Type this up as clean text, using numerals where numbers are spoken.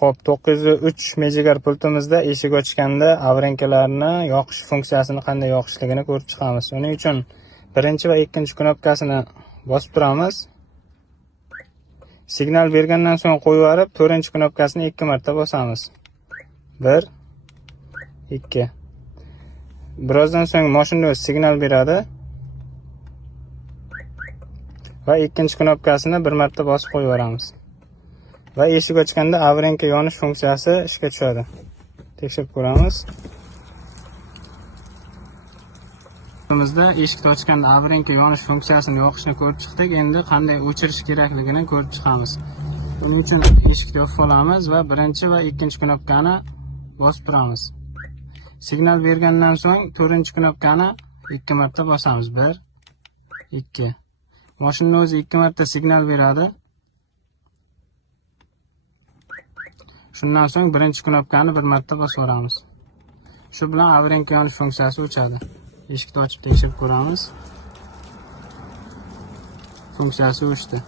Xo'p, 903 megaher pultimizda eshik ochganda avrenkalarni yoqish funksiyasini qanday yoqishligini ko'rib chiqamiz. Uning uchun birinchi va ikkinchi knopkasini bosib turamiz. Signal bergandan so'ng qo'yib yuborib, 4-knopkasini 2 marta bosamiz. 1 2. Birozdan so'ng mashina o'zi signal beradi va ikkinchi knopkasini 1 marta bosib qo'yib yuboramiz. Va eshik ochganda avrenka yonish funksiyasi ishga tushadi. Tekshirib ko'ramiz. Bizda eshikni ochganda avrenka yonish funksiyasini yoqishni ko'rib chiqdik. Endi qanday o'chirish kerakligini ko'rib chiqamiz. Buning uchun eshikni yopib olamiz va birinchi va ikkinchi knopkani bosib turamiz. Signal bergandan so'ng 4-knopkani 2 marta bosamiz. 1 2. Mashina o'zi 2 marta signal beradi. Shundan so'ng birinchi knopkani 1 marta bosib yuboramiz. Shu bilan avrenka yonish funksiyasi o'chadi. Eshikni ochib tekshirib ko'ramiz. Funksiyasi o'chdi.